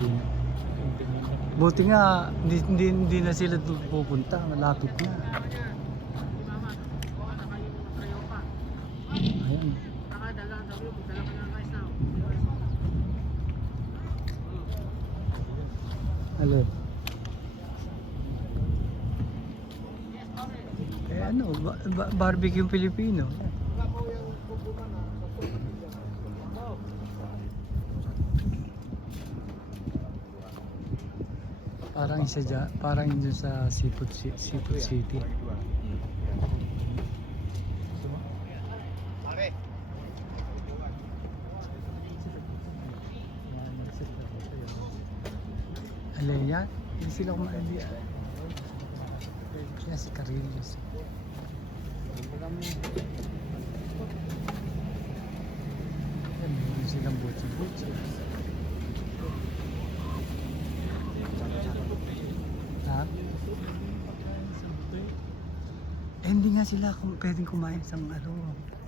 Pilipino. Buti nga, hindi na sila doon pupunta. Malapit na. Ayan. Hello. Ano, barbecue Pilipino. Parang isa dyan, parang yun sa Seafood City. Alay yan, hindi sila kumain. Kaya si Carillos. Meron silang butsi-butsi. Ha? Hindi nga sila pwedeng kumain sa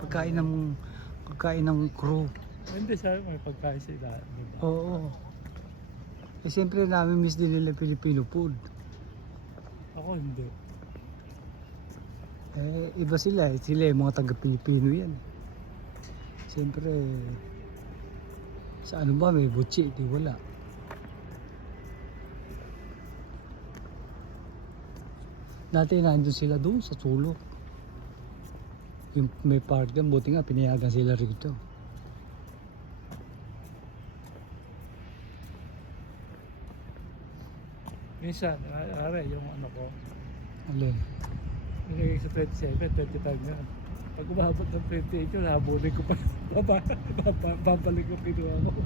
pagkain ng crew. Hindi sabi may pagkain sila. Oo. Eh siyempre namin miss din nila Filipino food. Ako hindi. Eh iba sila yung mga taga-Pilipino yan. Siyempre sa ano ba may butsi, di wala. Dati nandun sila doon sa sulok. Yung may park din, buti nga pinayagan sila rito. Minsan, yung ano ko, Alin? nilagay sa 27, 25 na. Pag umabot ng 28 yun, habulin ko pa. Babalik ko kinuha ko.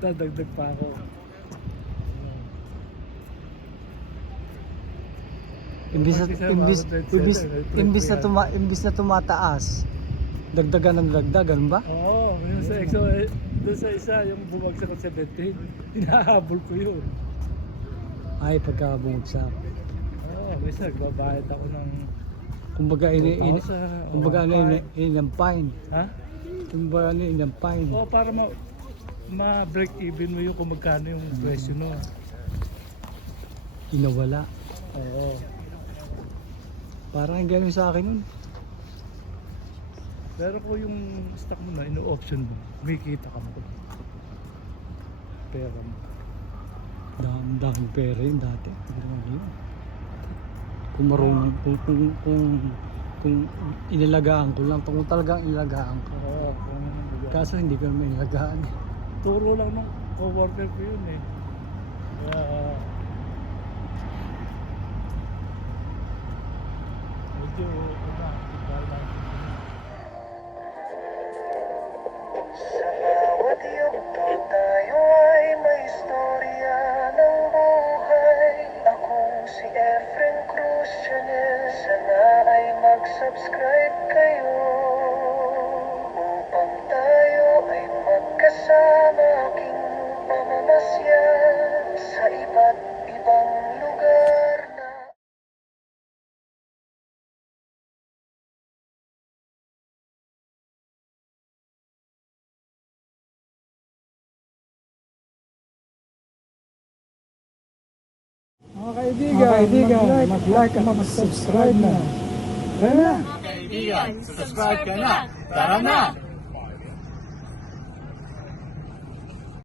Dadagdag pa ako. Imbis na tumataas, dagdagan ng dagdagan ba? Oo, yung sa EXO, doon sa isa, yung bumagsak ko 17, hinahabol ko yun. Ay, pagka bumagsak. Oo, minsan, nagbabayad ako ng Kumbaga, inampine. Ha? Kumbaga, inampine. Oo, para ma-break even mo yung kung magkano yung presyo no. Inawala. Oo. Parang gano'n sa akin nun. Pero kung yung stock mo na, ino-option mo, kumikita ka mo. Pera mo. Daming pera yun dati. Kung marunong, kung inilagaan ko lang, kung talagang inilagaan ko. Oo. Kaso hindi ko naman inilagaan. Turo lang ng co-worker ko yun eh. Kaya, medyo, Sa bawat yugto tayo ay may istorya ng buhay. Ako si Efren Cruz Chanel. Sana ay mag-subscribe kayo upang tayo ay magkasama aking pamamasyan sa iba't ibang lugar na Mga kaibigan, mag-like at mag-subscribe na. Tara na! Kaibigan, subscribe ka na! Tara na!